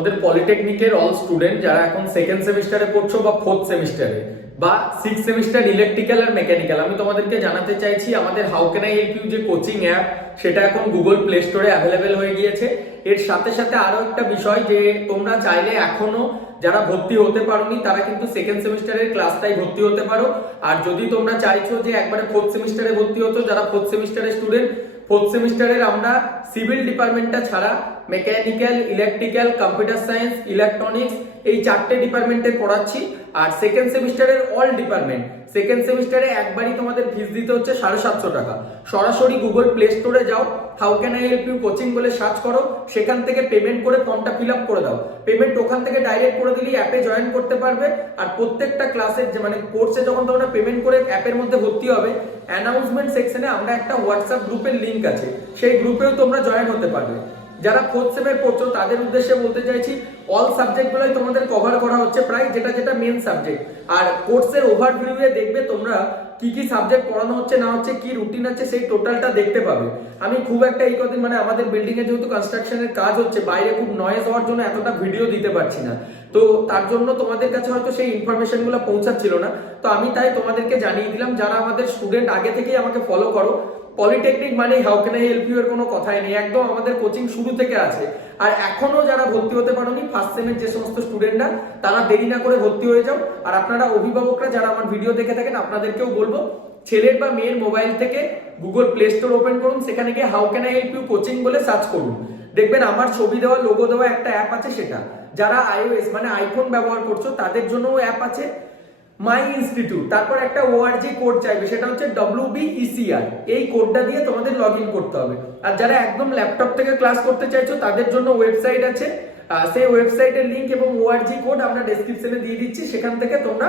আমাদের পলিটেকনিকের all student যারা এখন সেকেন্ড সেমিস্টারে পড়ছো বা ফোর্থ সেমিস্টারে বা সিক্স সেমিস্টার ইলেকট্রিক্যাল আর মেকানিক্যাল, আমি তোমাদেরকে জানাতে চাইছি আমাদের how can I help you যে কোচিং অ্যাপ, সেটা এখন গুগল প্লে স্টোরে অ্যাভেলেবেল হয়ে গিয়েছে। এর সাথে সাথে আরো একটা বিষয় যে তোমরা চাইলে এখনো যারা ভর্তি হতে পারোনি তারা কিন্তু সেকেন্ড সেমিস্টারের ক্লাসটাই ভর্তি হতে পারো। আর যদি তোমরা চাইছো যে একবারে ফোর্থ সেমিস্টারে ভর্তি হতো, যারা ফোর্থ সেমিস্টারের স্টুডেন্ট, ফোর্থ সেমিস্টারের আমরা সিভিল ডিপার্টমেন্টটা ছাড়া mechanical, electrical, computer science, electronics এই চারটে ডিপার্টমেন্টে পড়াচ্ছি। আর সেকেন্ড সেমিস্টারের অল ডিপার্টমেন্ট সেকেন্ড সেমিস্টারে একবারই তোমাদের ফিস দিতে হচ্ছে 750 টাকা। সরাসরি গুগল প্লে স্টোরে যাও, how can I help you coaching বলে সার্চ করো, সেখান থেকে পেমেন্ট করে ফর্মটা ফিল আপ করে দাও। পেমেন্ট ওখান থেকে ডাইরেক্ট করে দিলেই অ্যাপে জয়েন করতে পারবে। আর প্রত্যেকটা ক্লাসের যে মানে কোর্সে যখন তোমরা পেমেন্ট করে অ্যাপের মধ্যে ভর্তি হবে, অ্যানাউন্সমেন্ট সেকশনে আমরা একটা হোয়াটসঅ্যাপ গ্রুপের লিংক আছে, সেই গ্রুপেও তোমরা জয়েন হতে পারবে। যারা ফোর্থ সেমে পড়ছো তাদের উদ্দেশ্যে বলতে চাইছি, অল সাবজেক্টগুলোই তোমাদের কভার করা হচ্ছে প্রায়, যেটা যেটা মেন সাবজেক্ট। আর কোর্সের ওভারভিউয়ে দেখবে তোমরা কি কি সাবজেক্ট পড়ানো হচ্ছে না হচ্ছে, কি রুটিন আছে, সেই টোটালটা দেখতে পাবে। আমি খুব একটা এই কদিন মানে আমাদের বিল্ডিং এ যেহেতু কনস্ট্রাকশনের কাজ হচ্ছে, বাইরে খুব নয়েজ হওয়ার জন্য এতটা ভিডিও দিতে পারছি না, তো তার জন্য তোমাদের কাছে হয়তো সেই ইনফরমেশন গুলো পৌঁছাচ্ছিল না। তো আমি তাই তোমাদেরকে জানিয়ে দিলাম, যারা আমাদের স্টুডেন্ট আগে থেকেই আমাকে ফলো করো, পলিটেকনিক মানে how can I help you এর কোনো কথাই নেই, একদম আমাদের কোচিং শুরু থেকে আছে। আর এখনো যারা ভর্তি হতে পারোনি ফার্স্ট সেমের যে সমস্ত স্টুডেন্টরা, তারা দেরি না করে ভর্তি হয়ে যাও। আর আপনারা অভিভাবকরা যারা আমার ভিডিও দেখে থাকেন, আপনাদেরকেও বলবো ছেলের বা মেয়ের মোবাইল থেকে গুগল প্লে স্টোর ওপেন করুন, সেখানে গিয়ে how can I help you coaching বলে সার্চ করুন। দেখবেন আমার ছবি দেওয়া, লোগো দেওয়া একটা অ্যাপ আছে, সেটা যারা iOS মানে আইফোন ব্যবহার করছো তাদের জন্যও অ্যাপ আছে, মাই ইনস্টিটিউট, তারপর একটা ওআরজি কোড চাইবে, সেটা হচ্ছে WBECR, এই কোডটা দিয়ে তোমাদের লগ ইন করতে হবে। আর যারা একদম ল্যাপটপ থেকে ক্লাস করতে চাইছো তাদের জন্য ওয়েবসাইট আছে, সেই ওয়েবসাইটের লিংক এবং ওআরজি কোড আমরা ডেসক্রিপশনে দিয়ে দিচ্ছি। সেখান থেকে তোমরা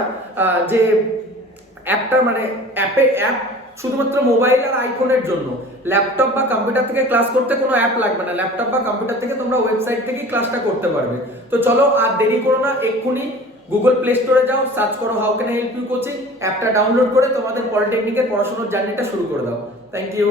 যে অ্যাপটা মানে অ্যাপ শুধুমাত্র মোবাইল আর আইফোনের জন্য, ল্যাপটপ বা কম্পিউটার থেকে ক্লাস করতে কোনো অ্যাপ লাগবে না, ল্যাপটপ বা কম্পিউটার থেকে তোমরা ওয়েবসাইট থেকেই ক্লাসটা করতে পারবে। তো চলো আর দেরি করো না, এক্ষুনি গুগল প্লে স্টোরে যাও, সার্চ করো how can I help you coaching, অ্যাপটা ডাউনলোড করে তোমাদের পলিটেকনিকের পড়াশোনার জার্নিটা শুরু করে দাও। Thank you.